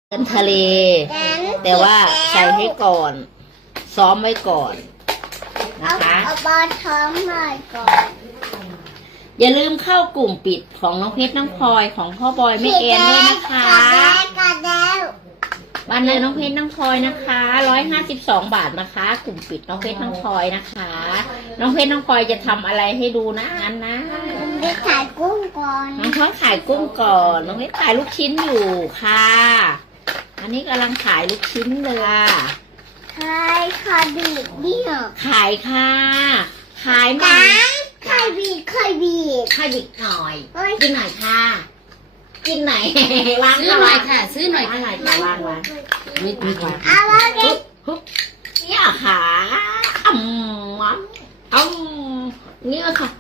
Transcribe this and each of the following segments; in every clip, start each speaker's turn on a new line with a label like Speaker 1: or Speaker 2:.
Speaker 1: เดินทะเลแต่ว่าใส่ให้ก่อนซ้อมไว้ก่อนนะคะ
Speaker 2: เอาบอลท้องหน่อยก่อน
Speaker 1: อย่าลืมเข้ากลุ่มปิดของน้องเพชรน้องพลอยของพ่อบอยแม่แอนด้วยนะคะวันเลยน้องเพชรน้องพลอยนะคะ152 บาทนะคะกลุ่มปิดน้องเพชรน้องพลอยนะคะน้องเพชรน้องพลอยจะทำอะไรให้ดูนะอันนะ
Speaker 2: ไปขายกุ้งก่อน
Speaker 1: น้องท้องขายกุ้งก่อนน้องเพชรขายลูกชิ้นอยู่ค่ะอันนี้กำลังขายลูกชิ้นเลย
Speaker 2: ขายขายบีบเนี่ย
Speaker 1: ขายค่ะขายมา
Speaker 2: ขายบีบขายบีบ
Speaker 1: ขายบีบหน่อยกินหน่อยค่ะกินหน่อยวาง
Speaker 3: ซื้อหน่อยค่ะซื้อหน่อย
Speaker 1: ค่ะวาง
Speaker 2: ไม่เอาไว้ดิ
Speaker 1: เนี่ยค่ะนี่ค่ะ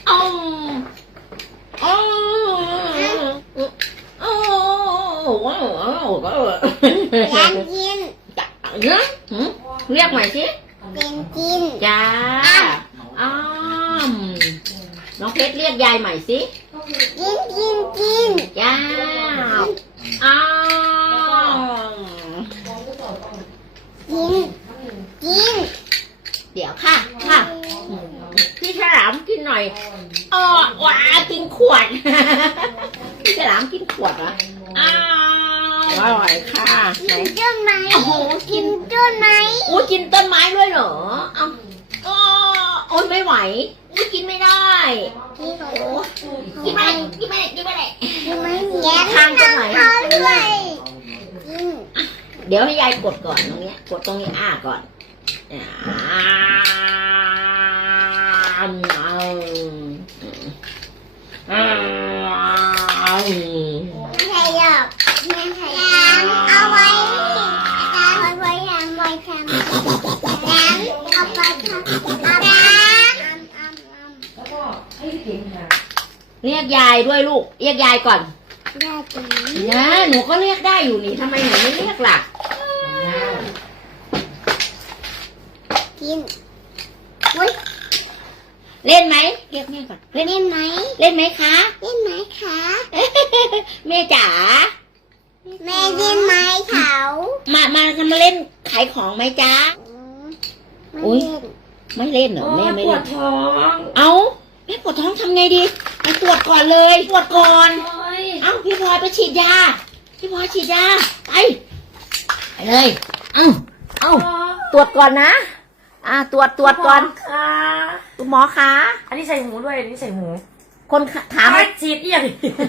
Speaker 2: ยังกิน
Speaker 1: เรียกใหม่สิ
Speaker 2: กิน
Speaker 1: จ้าน้องเพชรเรียกยายใหม่สิ
Speaker 2: กิน
Speaker 1: จ้า
Speaker 2: กิน
Speaker 1: เดี๋ยวค่ะพี่ฉลามกินหน่อยว้ากินขวดพี่ฉลามกินขวดเหรออร่อยค่ะ
Speaker 2: กินต้นไม้โอ้โหกินต้นไม้
Speaker 1: กินต้นไม้ด้วยเหรอโอ้ยไม่ไหวกินไม่ได้กินไม่ได้ทางตรงไหนเดี๋ยวให้ยายกดก่อนตรงนี้กดตรงนี้ก่อน
Speaker 2: ไม่ใช่หรอกไม่ใช่เอาไว้เอาไว้ทำเอาไปทำ
Speaker 1: เรียกยายด้วยลูกเรียกยายก่อนนะหนูก็เรียกได้อยู่นี่ทำไมหนูไม่เรียกล่ะ
Speaker 2: กิน
Speaker 1: เล่นไหมเรียกแม่ก่อน
Speaker 2: เล่นไหม
Speaker 1: คะแม่จ๋า
Speaker 2: แม่เล่นไหมเขา
Speaker 1: มาเล่นขายของไหมจ๊ะอุ้ยไม่เล่นเหรอแม่ไม่เล่น
Speaker 3: ปวดท้อง
Speaker 1: แม่ปวดท้องทำไงดีไปตรวจก่อนเลยตรวจก่อนพี่พลอยไปฉีดยาไปเลยตรวจก่อนนะตรวจก่อน
Speaker 3: ค่ะ
Speaker 1: คุณหมอคะ
Speaker 3: อันนี้ใส่หูด้วยอันนี้ใส่หู
Speaker 1: คนถาม
Speaker 3: ฉีดอย่าง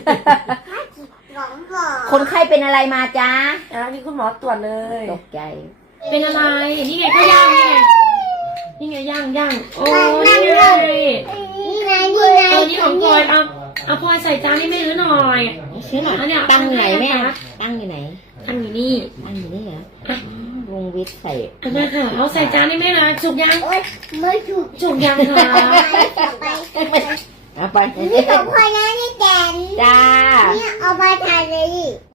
Speaker 1: คนไข้เป็นอะไรมาจ๊ะ
Speaker 3: นี่คุณหมอตรวจเลย
Speaker 1: ตกใจ
Speaker 3: เป็นอะไรนี่ไงก็ย่างนี่ไงย่างโอ้นี่ไงตัวนี้ของพลอยเอาพลอยใส่จานให้แม่หน่อย
Speaker 1: ตั้งไหนแม่ตั้งอยู่ไหน
Speaker 3: ตั้งอยู่นี่
Speaker 1: เหรอลุงวิทย์ใส่
Speaker 3: แม่ค่ะเอาใส่จานให้แม่นะจุกยัง
Speaker 2: ไม่
Speaker 3: จุกยังค่ะ
Speaker 1: เอาไป
Speaker 2: นี่ของพลอยนะนี่แกน
Speaker 1: จ้า
Speaker 2: นี่เอาไปทานเลย